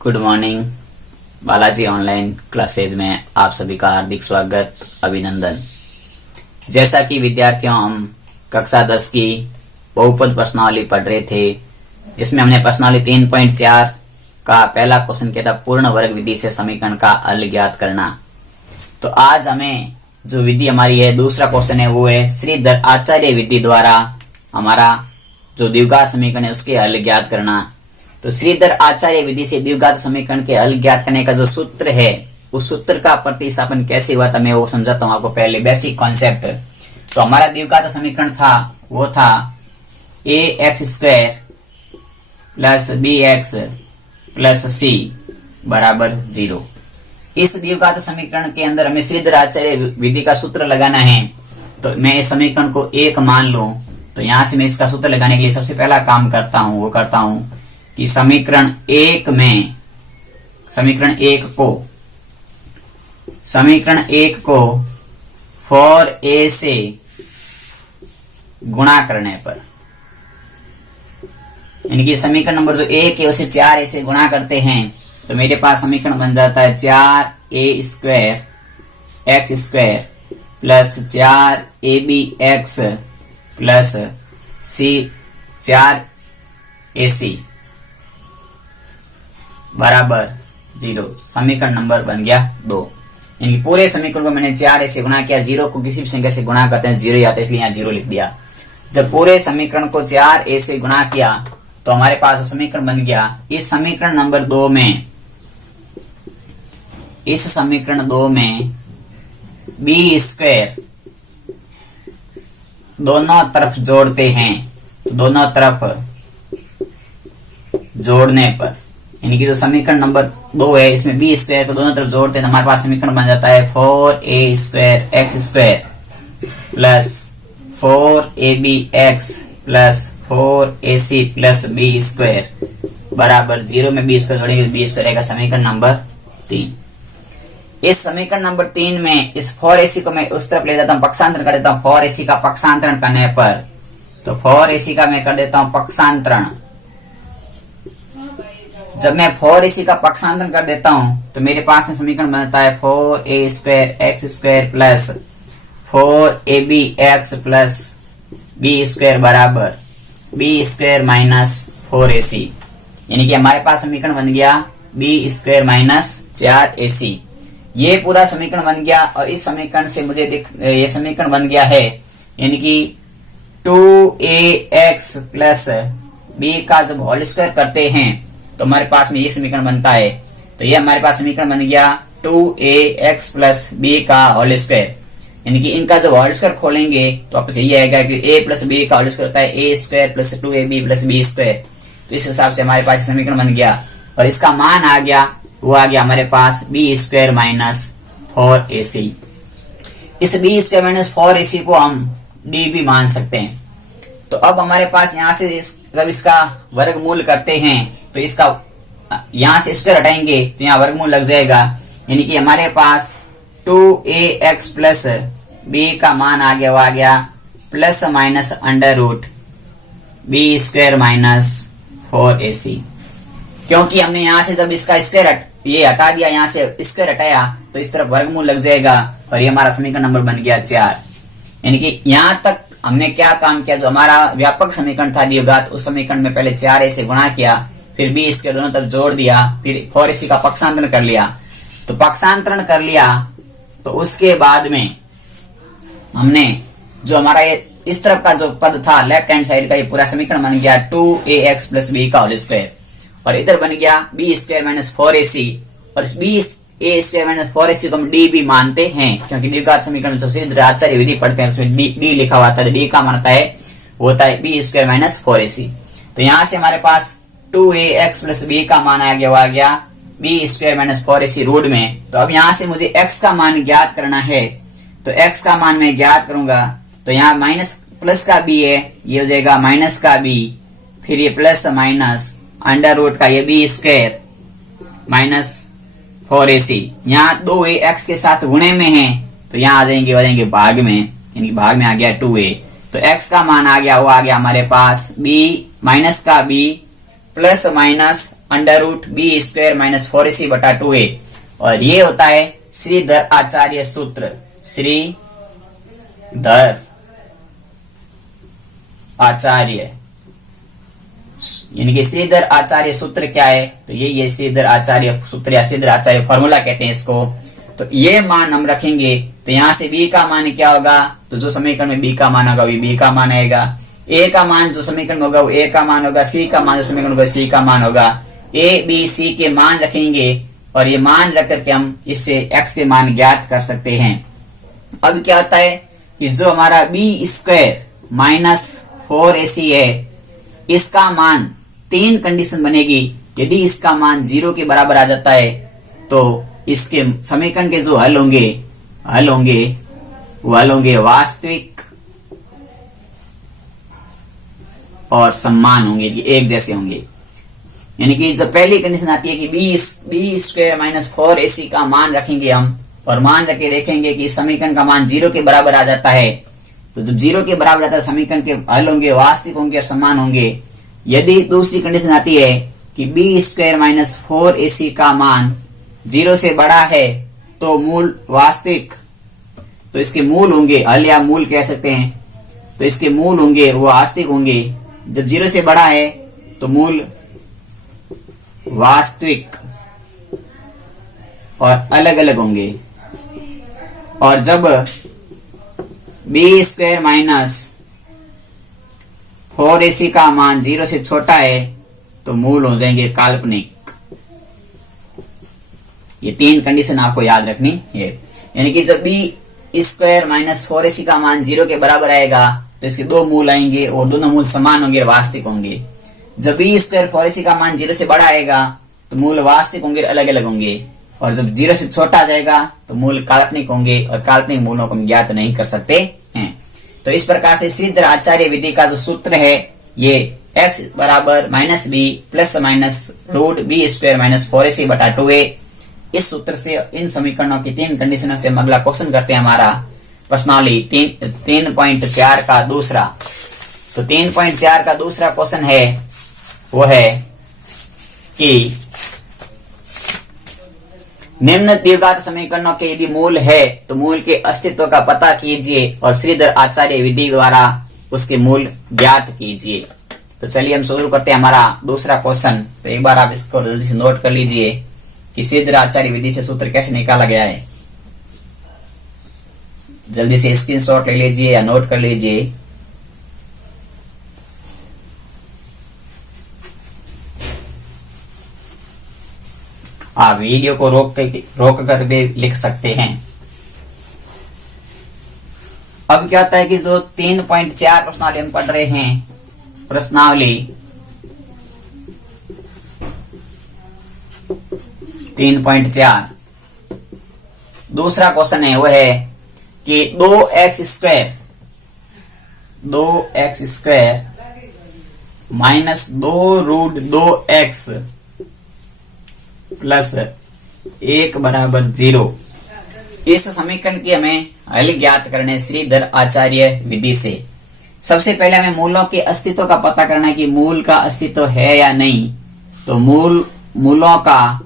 Good morning. Balaji online classes में आप सभी का हार्दिक स्वागत, अभिनंदन। जैसा कि विद्यार्थियों, हम कक्षा 10 की बहुपद प्रश्नावली पढ़ रहे थे, जिसमें हमने प्रश्नावली 3.4 का पहला क्वेश्चन किया था, पूर्ण वर्ग विधि से समीकरण का हल ज्ञात करना। तो आज हमें जो विधि हमारी है, दूसरा क्वेश्चन है, वो है श्रीधर आचार्य विधि द्वारा हमारा जो द्विघात समीकरण है उसके हल ज्ञात करना। तो श्रीधर आचार्य विधि से द्विघात समीकरण के हल ज्ञात करने का जो सूत्र है, उस सूत्र का प्रतिस्थापन कैसे हुआ था मैं वो समझाता हूं आपको। पहले बेसिक कॉन्सेप्ट। तो हमारा द्विघात समीकरण था, वो था ax² plus bx plus c बराबर 0। इस द्विघात समीकरण के अंदर हमें श्रीधर आचार्य विधि का सूत्र लगाना है। तो मैं इस समीकरण को 1 मान लूं, तो यहां से मैं इसका सूत्र लगाने के लिए सबसे पहला काम करता हूं कि समीकरण 1 को 4a से गुणा करने पर, यानी कि समीकरण नंबर जो 1 है उसे 4a से गुणा करते हैं, तो मेरे पास समीकरण बन जाता है 4a² x² plus 4abx plus c 4ac बराबर 0। समीकरण नंबर बन गया 2। यानी कि पूरे समीकरण को मैंने 4a से गुणा किया। 0 को किसी भी संख्या से गुणा करते हैं 0 ही आता है, इसलिए यहाँ 0 लिख दिया। जब पूरे समीकरण को 4a से गुणा किया तो हमारे पास समीकरण बन गया। इस समीकरण नंबर 2 में b² दोनों तरफ जोड़ते हैं। तो दोनों तरफ जोड़ने पर, यानी कि जो समीकरण नंबर 2 है, इसमें b² को दोनों तरफ जोड़ते हैं, हमारे पास समीकरण बन जाता है 4a² x² plus 4abx plus 4ac plus b² बराबर 0 में b² जोड़ेंगे, b² रहेगा समीकरण नंबर 3। इस समीकरण नंबर 3 में इस 4ac को मैं उस तरफ ले जाता हूं, पक्षांतरण कर देता हूं। 4ac का पक्षांतरण करने पर, तो 4ac का मैं कर देता हूं पक्षांतरण। जब मैं 4ac का पक्षांतरण कर देता हूं तो मेरे पास में समीकरण बनता है 4a² x² plus 4abx plus b² बराबर b² माइनस 4ac। यानी कि हमारे पास समीकरण बन गया b² माइनस 4ac। ये पूरा समीकरण बन गया। और इस समीकरण से मुझे ये समीकरण बन गया है, यानी कि 2ax प्लस b का जब होल स्क्वायर करते हैं तो हमारे पास में ये समीकरण बनता है। तो ये हमारे पास समीकरण बन गया 2ax प्लस b का होल स्क्वायर। यानी कि इनका जब होल स्क्वायर खोलेंगे तो आपको यही आएगा कि a प्लस b का होल स्क्वायर होता है a² plus 2ab plus b²। तो इस हिसाब से हमारे पास समीकरण बन गया और इसका मान आ गया, वो आ गया हमारे पास b² माइनस 4ac। इस b² माइनस 4ac को हम d भी मान सकते हैं। तो अब हमारे पास यहाँ से जब इसका वर्गमूल करते हैं तो इसका यहां से स्क्वायर हटाएंगे तो यहाँ वर्गमूल लग जाएगा। यानी कि हमारे पास 2ax प्लस b का मान आ गया, वो आ गया plus minus under root b² minus 4ac। क्योंकि हमने यहां से जब इसका स्क्वायर ये हटा दिया, यहां से स्क्वायर हटाया तो इस तरफ वर्गमूल लग जाएगा और ये हमारा समीकरण नंबर बन गया 4। यानी कि यहां तक हमने क्या काम किया, जो हमारा व्यापक समीकरण था द्विघात, उस समीकरण में पहले 4a से गुणा किया, फिर b² दोनों तरफ जोड़ दिया, फिर 4ac का पक्षांतरण कर लिया। तो पक्षांतरण कर लिया तो उसके बाद में हमने जो हमारा ये इस तरफ का जो पद था लेफ्ट हैंड साइड का, ये पूरा समीकरण बन गया 2ax प्लस b का होल स्क्वायर, और इधर बन गया b² माइनस 4ac। और a² माइनस 4ac को हम d भी मानते हैं, क्योंकि द्विघात समीकरण जो श्रीधर आचार्य विधि पढ़ते हैं उसमें d लिखा हुआ था। d का मान होता है, वो होता है b² माइनस 4ac। तो यहां से हमारे पास 2ax प्लस b का मान आ गया b² माइनस 4ac रूट में। तो अब यहां से मुझे x का मान ज्ञात करना है, तो x का मान मैं ज्ञात करूंगा। तो यहाँ माइनस प्लस का b है, ये हो जाएगा माइनस का b, फिर ये प्लस माइनस अंडर रूट का ये b² माइनस 4ac। यहाँ 2ax के साथ गुणे में है तो यहाँ आ जाएंगे भाग में, यानी भाग में आ गया 2a। तो x का मान आ गया, वो आ गया हमारे पास b माइनस का b plus minus under root B square minus 4ac बटा 2a। और ये होता है श्रीधर आचार्य सूत्र। श्रीधर आचार्य यानी कि श्रीधर आचार्य सूत्र क्या है, तो ये श्रीधर आचार्य सूत्र या श्रीधर आचार्य फॉर्मूला कहते हैं इसको। तो ये मान हम रखेंगे, तो यहां से b का मान क्या होगा, तो जो समीकरण में b का मान होगा वो b का मान आएगा। a का मान जो समीकरण में होगा वो a का मान होगा। c का मान जो समीकरण होगा c का मान होगा। a b c के मान रखेंगे और ये मान रख करके हम इससे x के मान ज्ञात कर सकते हैं। अब क्या होता है कि जो हमारा b स्क्वायर माइनस 4ac है, इसका मान 3 कंडीशन बनेगी। यदि इसका मान 0 के बराबर आ जाता है तो इसके समीकरण के जो हल होंगे वास्तविक और समान होंगे, एक जैसे होंगे। यानी कि जब पहली कंडीशन आती है कि बी स्क्वायर माइनस 4ac का मान रखेंगे हम, और मान रख के देखेंगे कि समीकरण का मान 0 के बराबर आ जाता है। तो जब 0 के बराबर आता है समीकरण के हल होंगे वास्तविक होंगे और समान होंगे। यदि दूसरी कंडीशन आती है कि बी स्क्वायर माइनस 4ac का मान 0 से बड़ा है तो मूल वास्तविक, तो इसके मूल होंगे, हल या मूल कह सकते हैं, तो इसके मूल होंगे वो वास्तविक होंगे। जब 0 से बड़ा है तो मूल वास्तविक और अलग अलग होंगे। और जब बी स्क्वायर माइनस 4ac का मान 0 से छोटा है तो मूल हो जाएंगे काल्पनिक। ये 3 कंडीशन आपको याद रखनी है। यानी कि जब बी स्क्वायर माइनस 4ac का मान 0 के बराबर आएगा तो इसके 2 मूल आएंगे और दोनों मूल समान होंगे और वास्तविक होंगे। जब बी स्क्वायर 4ac का मान 0 से बड़ा आएगा तो मूल वास्तविक होंगे, अलग अलग होंगे। और जब 0 से छोटा आ जाएगा तो मूल काल्पनिक होंगे और काल्पनिक मूलों को हम ज्ञात नहीं कर सकते हैं। तो इस प्रकार से श्रीधर आचार्य विधि का जो सूत्र है ये x बराबर minus B plus minus root B square minus 4ac बटा 2a। इस सूत्र से इन समीकरणों की 3 कंडीशनों से हम अगला क्वेश्चन करते हैं। हमारा प्रश्नावली 3.4 का दूसरा। तो 3.4 का दूसरा क्वेश्चन है वो है कि निम्न द्विघात समीकरणों के यदि मूल है तो मूल के अस्तित्व का पता कीजिए और श्रीधर आचार्य विधि द्वारा उसके मूल ज्ञात कीजिए। तो चलिए हम शुरू करते हैं हमारा दूसरा क्वेश्चन। तो एक बार आप इसको जल्दी से नोट कर लीजिए कि श्रीधर आचार्य विधि से सूत्र कैसे निकाला गया है। जल्दी से स्क्रीनशॉट ले लीजिए या नोट कर लीजिए। आप वीडियो को रोक कर भी लिख सकते हैं। अब क्या होता है कि जो 3.4 प्रश्नावली हम पढ़ रहे हैं, प्रश्नावली 3.4 दूसरा क्वेश्चन है वो है कि 2x square minus 2 root 2x plus 1 बराबर 0। इस समीकरण की हमें हल ज्ञात करने श्रीधर आचार्य विधि से। सबसे पहले हमें मूलों के अस्तित्व का पता करना है कि मूल का अस्तित्व है या नहीं। तो मूलों का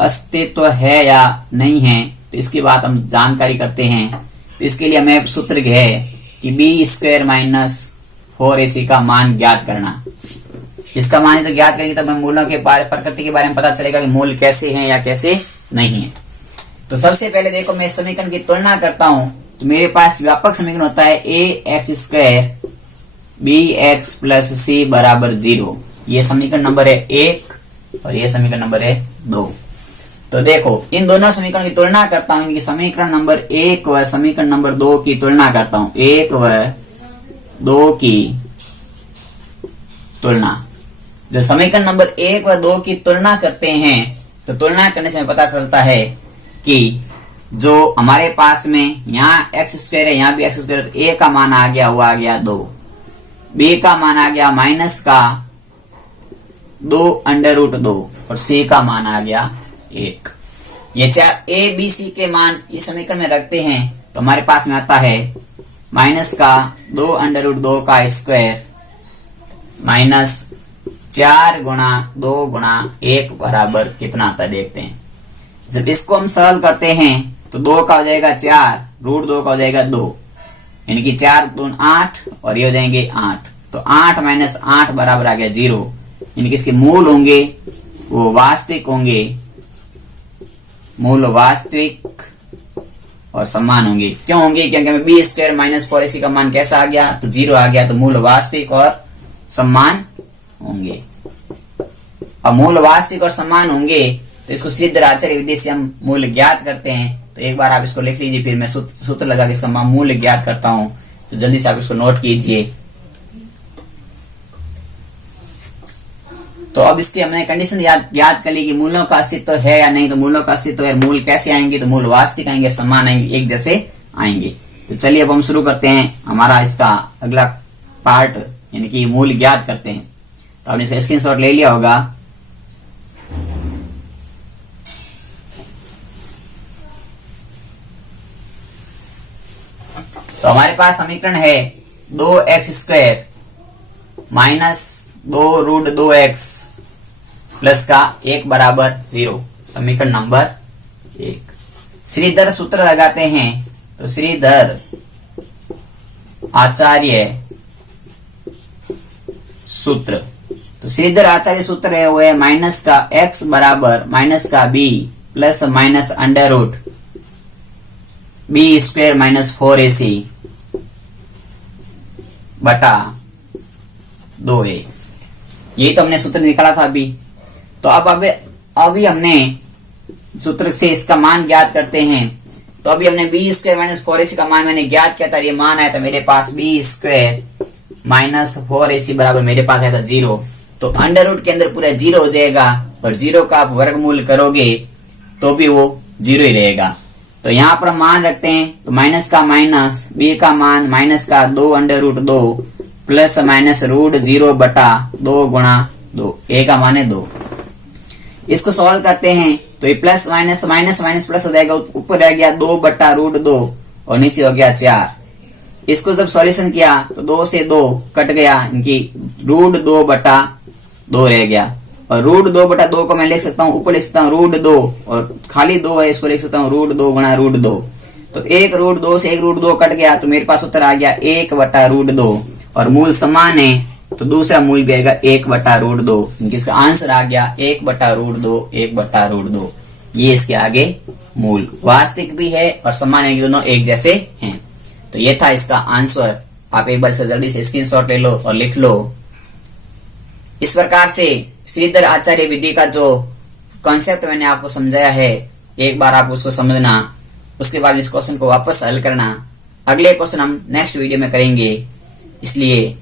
अस्तित्व है या नहीं है तो इसकी बात हम जानकारी करते हैं। तो इसके लिए हमें सूत्र है कि बी स्क्वायर माइनस 4ac का मान ज्ञात करना। इसका मान तो ज्ञात करेंगे तब हमें मूलों के प्रकृति के बारे में पता चलेगा कि मूल कैसे हैं या कैसे नहीं है। तो सबसे पहले देखो मैं समीकरण की तुलना करता हूं तो मेरे पास व्यापक समीकरण होता है ax square bx plus c बराबर 0। ये समीकरण नंबर है 1 और ये समीकरण नंबर है 2। तो देखो इन दोनों समीकरण की तुलना करता हूं। इनकी समीकरण नंबर 1 व समीकरण नंबर 2 की तुलना करता हूं। 1 व 2 की तुलना। जब समीकरण नंबर 1 व 2 की तुलना करते हैं तो तुलना करने से पता चलता है कि जो हमारे पास में यहाँ x स्क्वायर है यहाँ भी x स्क्वायर, तो a का मान आ गया वो आ गया 2, b का मान आ गया माइनस का 2 अंडर रूट 2 और c का मान आ गया 1। ये चार a b c के मान इस समीकरण में रखते हैं तो हमारे पास में आता है माइनस का 2 अंडर रूट 2 का स्क्वायर 4 गुणा 2 गुणा 1 बराबर कितना आता है देखते हैं। जब इसको हम सरल करते हैं तो 2 का हो जाएगा 4, √2 का हो जाएगा 2, यानी कि 4 दून 8 और ये हो जाएंगे 8। तो 8 माइनस 8 बराबर आ गया 0, यानी कि इसके मूल होंगे वो वास्तविक होंगे, मूल वास्तविक और समान होंगे। क्यों होंगे? क्योंकि हमें बी स्क्वायर माइनस 4ac का मान कैसा आ गया? तो 0 आ गया, तो मूल वास्तविक और समान होंगे। अब मूल वास्तविक और समान होंगे तो इसको श्रीधर आचार्य विधि से हम मूल्य ज्ञात करते हैं। तो एक बार आप इसको लिख लीजिए, फिर मैं सूत्र लगा के इसका मूल्य ज्ञात करता हूं, तो जल्दी से आप इसको नोट कीजिए। तो अब इसकी हमने कंडीशन याद कर ली कि मूलों का अस्तित्व है या नहीं। तो मूलों का अस्तित्व है, मूल कैसे आएंगे? तो मूल वास्तविक आएंगे, समान आएंगे, एक जैसे आएंगे। तो चलिए अब हम शुरू करते हैं हमारा इसका अगला पार्ट, यानी कि मूल ज्ञात करते हैं। तो आपने इसका स्क्रीनशॉट ले लिया होगा। तो हमारे पास समीकरण है 2x² माइनस 2√2x प्लस का 1 बराबर 0, समीकरण नंबर 1। श्रीधर सूत्र लगाते हैं, तो श्रीधर आचार्य सूत्र, तो श्रीधर आचार्य सूत्र है वो है माइनस का x बराबर माइनस का b plus minus under root b² minus 4ac बटा 2a। ये तो हमने सूत्र निकाला था अभी। तो अब अभी हमने सूत्र से इसका मान ज्ञात करते हैं। तो अभी हमने b² माइनस 4ac का मान मैंने ज्ञात किया था, ये मान आया था मेरे पास b² माइनस 4ac बराबर मेरे पास आया था 0। तो अंडर रूट के अंदर पूरा 0 हो जाएगा और 0 का आप वर्गमूल करोगे तो भी वो 0 ही रहेगा। तो यहाँ पर मान रखते हैं, तो माइनस का माइनस, b का मान माइनस का 2√2 प्लस माइनस √0 बटा 2 गुणा 2, a का मान है 2। इसको सॉल्व करते हैं तो ये plus minus minus minus plus हो जाएगा, ऊपर रह गया 2 बटा √2 और नीचे हो गया 4। इसको जब सॉल्यूशन किया तो 2 से 2 कट गया, इनकी √2 बटा 2 रह गया, और √2 बटा 2 को मैं लिख सकता हूँ, ऊपर लिख सकता हूँ √2 और खाली 2 है, इसको लिख सकता हूँ √2 गुणा √2। तो 1 √2 से 1 √2 कट गया, तो मेरे पास उत्तर आ गया 1 बटा √2, और मूल समान है तो दूसरा मूल भी आएगा 1 बटा √2। इसका आंसर आ गया 1 बटा √2, 1 बटा √2। ये इसके आगे मूल वास्तविक भी है और समान है, दोनों एक जैसे हैं। तो ये था इसका आंसर। आप एक बार से जल्दी से स्क्रीनशॉट ले लो और लिख लो। इस प्रकार से श्रीधर आचार्य विधि का जो कॉन्सेप्ट मैंने आपको समझाया है, एक बार आप उसको समझना, उसके बाद इस क्वेश्चन को वापस हल करना। अगले क्वेश्चन हम नेक्स्ट वीडियो में करेंगे, इसलिए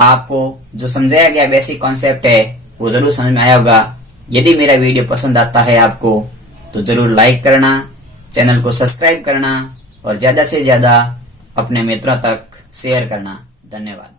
आपको जो समझाया गया बेसिक कॉन्सेप्ट है वो जरूर समझ में आया होगा। यदि मेरा वीडियो पसंद आता है आपको तो जरूर लाइक करना, चैनल को सब्सक्राइब करना और ज्यादा से ज्यादा अपने मित्रों तक शेयर करना। धन्यवाद।